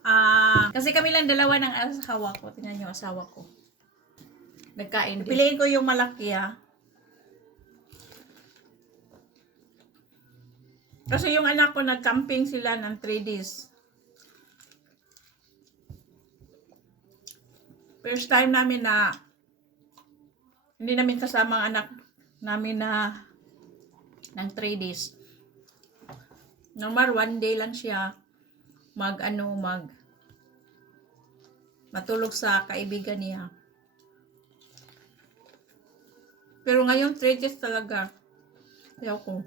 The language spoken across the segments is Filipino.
Ah, Kasi kami lang dalawa ng asawa ko. Tingnan niyo asawa ko. Nagkain din. piliin ko yung malaki ah. Kasi yung anak ko nag-camping sila ng 3 days. First time namin na hindi namin kasama ang anak namin na ng 3 days. Normal, one day lang siya mag ano, mag matulog sa kaibigan niya. Pero ngayon, 3 days talaga. Ayaw ko.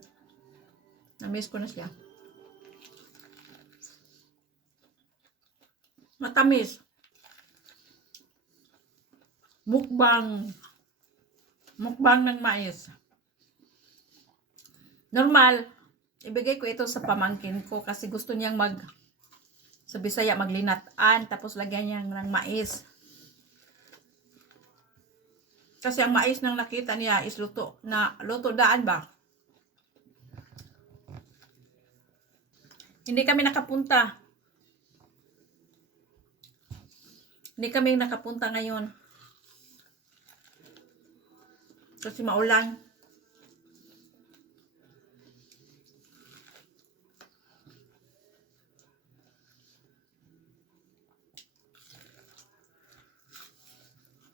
Na-miss ko na siya. Matamis. Mukbang. Mukbang ng mais. Normal, ibigay ko ito sa pamangkin ko kasi gusto niyang mag sa Bisaya maglinataan tapos lagyan niya ng mais. Kasi ang mais nang nakita niya is luto na luto daan ba? Hindi kami nakapunta. Hindi kami nakapunta ngayon. Kasi maulan.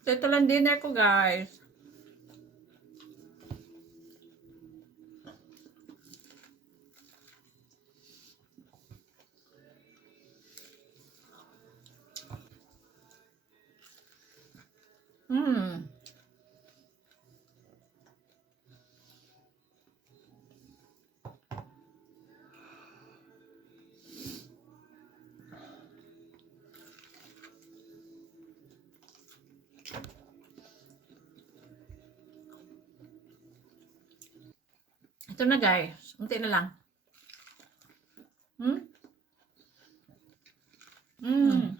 So, ito lang dinner ko, guys. Hmm. Ito na guys. Unti na lang. Hmm? Hmm.